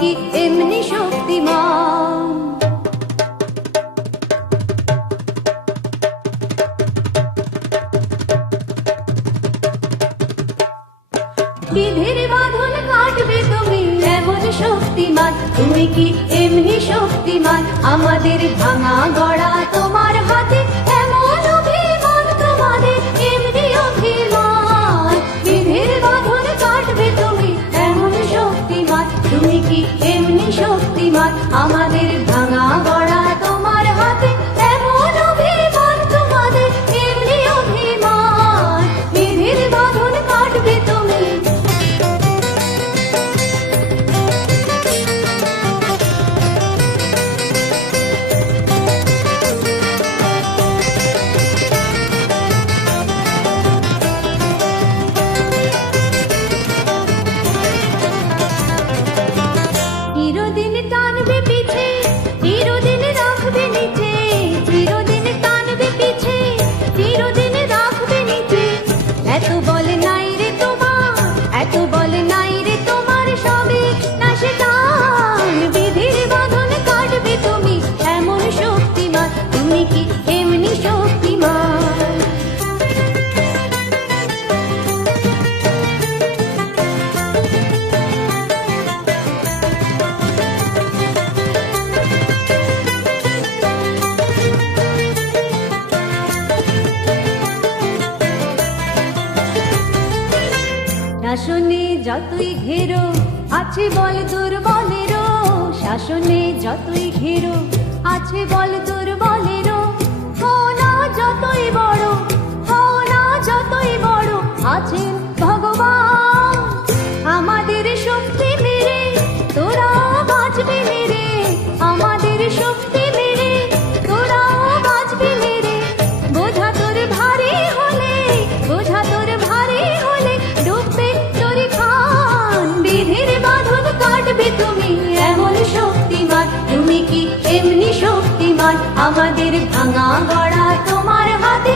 কি এমনি শক্তিমান। বিধির বাঁধন কাটবে তুমি এমন শক্তিমান, তুমি কি এমনি শক্তিমান। আমাদের ভাঙা গড়া তোমার হাতে এমন অভিমান, তোমাদের এমনি অভিমান। বিধির বাঁধন কাটবে তুমি এমন শক্তিমান, তুমি কি এমনি শক্তিমান। আমাদের ভাঙা গড়া তোমার হাতে এমন অভিমান, তোমাদের এমনি অভিমান। বিধির বাঁধন কাটবে তুমি। চিরদিন টানবে পিছে, চিরদিন রাখবে নিচে, চিরদিন টানবে পিছে, চিরদিন রাখবে নিচে। এত বল নাই রে তোমার, এত বল নাই রে তোমার, সবে না সেটান। বিধির বাঁধন কাটবে তুমি এমন শক্তিমান, তুমি কি এমনি শক্তিমান। শাসনে যতই ঘেরো আছে বল দুর্বলেরও, শাসনে যতই ঘেরো আছে বল দুর্বলেরও। হও না যতই বড়, হও না যতই বড়, আছেন ভগবান। আমাদের শক্তি মেরে তোরা বাঁচবি মেরে, আমাদের শক্তি মেরে তোরা বাঁচবি মেরে। বোঝা তোর ভারী হলে, বোঝা তোর ভারী হলে ডুববে তোরি খান। বিধির বাঁধন কাটবে তুমি এমন শক্তিমান, তুমি কি এমনি শক্তিমান। আমাদের ভাঙা গড়া তোমার হাতে